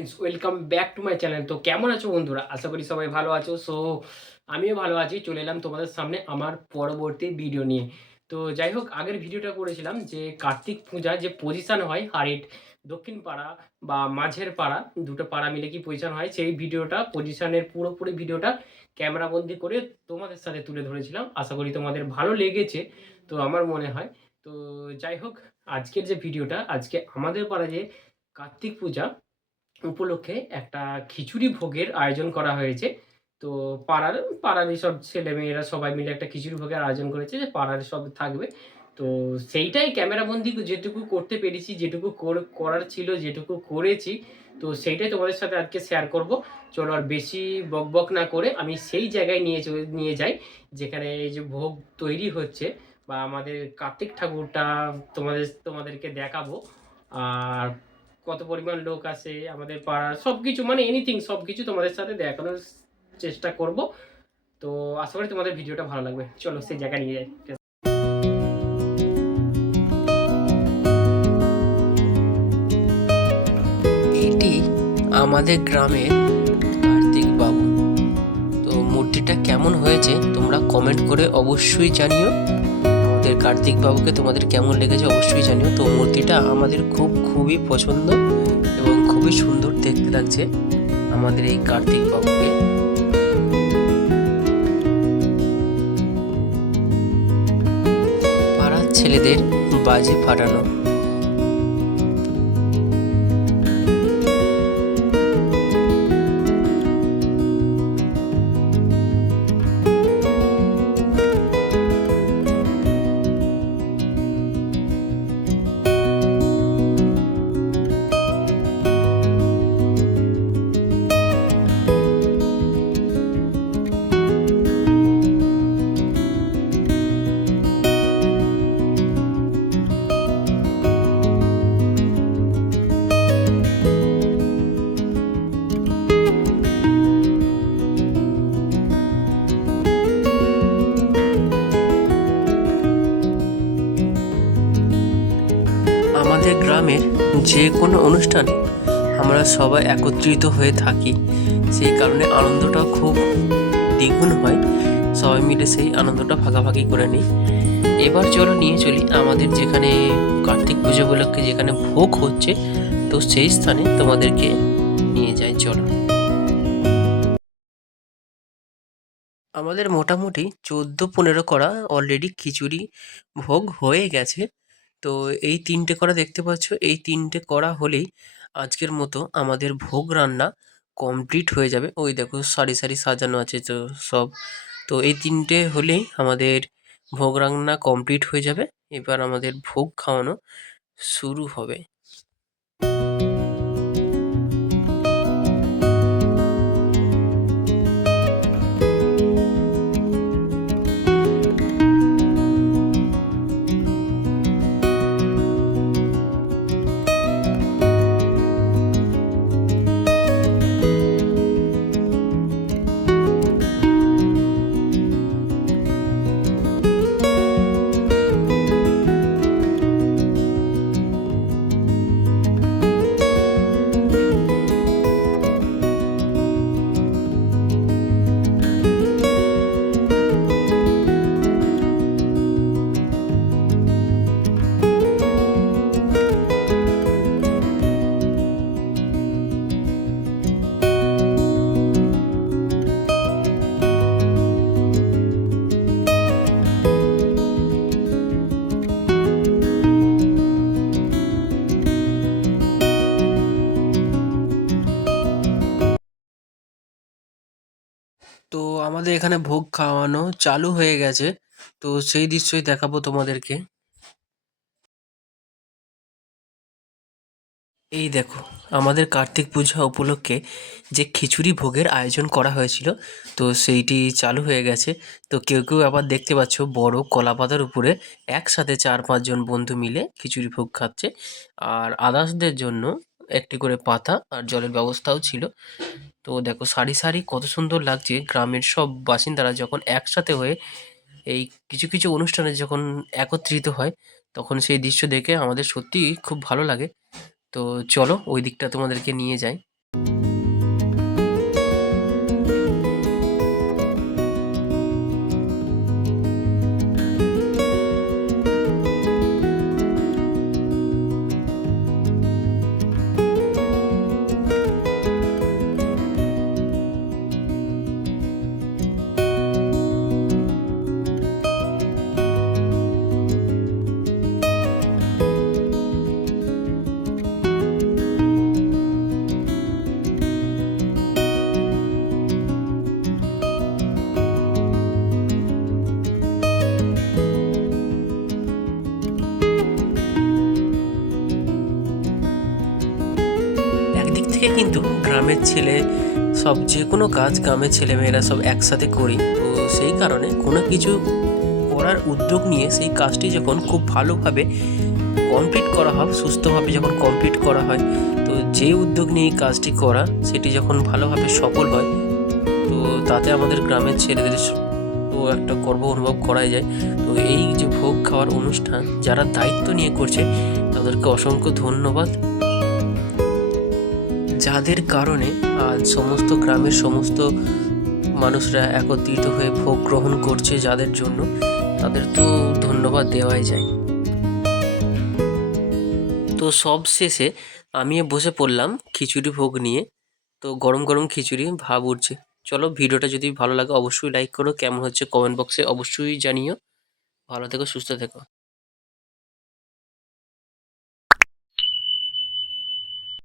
Friends, welcome back to my channel. তো কেমন আছো বন্ধুরা? আশা করি সবাই ভালো আছো। আমিও ভালো আছি। চলে এলাম তোমাদের সামনে আমার পরবর্তী ভিডিও নিয়ে। তো যাই হোক, আগের ভিডিওটা করেছিলাম যে কার্তিক পূজার যে পজিশন হয় হারিট দক্ষিণ পাড়া বা মাঝের পাড়া, দুটো পাড়া মিলে কি পজিশন হয়, সেই ভিডিওটা পজিশনের পুরোপুরি ভিডিওটা ক্যামেরাবন্দি করে তোমাদের সাথে তুলে ধরেছিলাম। আশা করি তোমাদের ভালো লেগেছে, তো আমার মনে হয়। তো যাই হোক, আজকের যে ভিডিওটা, আজকে আমাদের পাড়া যে কার্তিক পূজা উপলক্ষে একটা খিচুড়ি ভোগের আয়োজন করা হয়েছে। তো পাড়ার পাড়ারই সব ছেলেমেয়েরা সবাই মিলে একটা খিচুড়ি ভোগের আয়োজন করেছে, যে পাড়ার সব থাকবে। তো সেইটাই ক্যামেরাবন্দি যেটুকু করতে পেরেছি, যেটুকু করার ছিল, যেটুকু করেছি, তো সেইটাই তোমাদের সাথে আজকে শেয়ার করব। চলো আর বেশি বকবক না করে আমি সেই জায়গায় নিয়ে যাই যেখানে এই যে ভোগ তৈরি হচ্ছে, বা আমাদের কার্তিক ঠাকুরটা তোমাদেরকে দেখাবো। আর কত পরিমাণ লোক আসে আমাদের পাড়ার, সবকিছু মানে এনিথিং সবকিছু তোমাদের সাথে দেখানোর চেষ্টা করব। তো আশা করি তোমাদের ভিডিওটা ভালো লাগবে। চলো সেই জায়গায় নিয়ে যাই। এটি আমাদের গ্রামের কার্তিক বাবু। তো মূর্তিটা কেমন হয়েছে তোমরা কমেন্ট করে অবশ্যই জানিও। আমাদের কার্তিক বাবুকে তোমাদের কেমন লেগেছে অবশ্যই জানিও। তো মূর্তিটা আমাদের খুবই পছন্দ এবং খুবই সুন্দর দেখতে লাগছে আমাদের এই কার্তিক বাবুকে। পাড়ার ছেলেদের বাজি ফাটানো। আমাদের গ্রামের যে কোনো অনুষ্ঠানে আমরা সবাই একত্রিত হয়ে থাকি, সেই কারণে আনন্দটা খুব দ্বিগুণ হয়। সবাই মিলে সেই আনন্দটা ভাগাভাগি করে নিই। এবার চলো নিয়ে চলি আমাদের যেখানে কার্তিক পুজো উপলক্ষে যেখানে ভোগ হচ্ছে, তো সেই স্থানে তোমাদেরকে নিয়ে যাই। চলো। আমাদের মোটামুটি 14-15 করা অলরেডি খিচুড়ি ভোগ হয়ে গেছে। তো এই 3টে করা দেখতে পাচ্ছ, এই 3টে করা হলেই আজকের মতো আমাদের ভোগ রান্না কমপ্লিট হয়ে যাবে। ওই দেখো সারি সারি সাজানো আছে তো সব। তো এই 3টে হলেই আমাদের ভোগ রান্না কমপ্লিট হয়ে যাবে। এবার আমাদের ভোগ খাওয়ানো শুরু হবে। তো আমাদের এখানে ভোগ খাওয়ানো চালু হয়ে গেছে, তো সেই দৃশ্যই দেখাবো তোমাদেরকে। এই দেখো, আমাদের কার্তিক পূজা উপলক্ষে যে খিচুড়ি ভোগের আয়োজন করা হয়েছিল, তো সেইটি চালু হয়ে গেছে। তো কেউ কেউ আবার দেখতে পাচ্ছ বড় কলা পাতার উপরে একসাথে 4-5 জন বন্ধু মিলে খিচুড়ি ভোগ খাচ্ছে। আর আদার্সদের জন্য একটি করে পাতা আর জলের ব্যবস্থাও ছিল। তো দেখো সারি সারি কত সুন্দর লাগছে। গ্রামের সব বাসিন্দারা যখন একসাথে হয়ে এই কিছু কিছু অনুষ্ঠানে যখন একত্রিত হয়, তখন সেই দৃশ্য দেখে আমাদের সত্যিই খুব ভালো লাগে। তো চলো ওই দিকটা তোমাদেরকে নিয়ে যাই। কিন্তু গ্রামের ছেলে সব যে কোনো কাজ গ্রামের ছেলেমেয়েরা সব একসাথে করি। তো সেই কারণে কোনো কিছু করার উদ্যোগ নিয়ে সেই কাজটি যখন খুব ভালোভাবে কমপ্লিট করা হয়, সুস্থভাবে যখন কমপ্লিট করা হয়, তো যে উদ্যোগ নিয়ে এই কাজটি করা সেটি যখন ভালোভাবে সফল হয়, তো তাতে আমাদের গ্রামের ছেলেদের তো একটা গর্ব অনুভব করাই যায়। তো এই যে ভোগ খাওয়ার অনুষ্ঠান যারা দায়িত্ব নিয়ে করছে তাদেরকে অসংখ্য ধন্যবাদ, যাদের কারণে আজ সমস্ত গ্রামের সমস্ত মানুষরা একত্রিত হয়ে ভোগ গ্রহণ করছে, যাদের জন্য তাদের তো ধন্যবাদ দেওয়াই যায়। তো সব শেষে আমিও বসে পড়লাম খিচুড়ি ভোগ নিয়ে। তো গরম গরম খিচুড়ি ভাব উঠছে। চলো, ভিডিওটা যদি ভালো লাগে অবশ্যই লাইক করো, কেমন হচ্ছে কমেন্ট বক্সে অবশ্যই জানিও। ভালো থেকো, সুস্থ থেকো।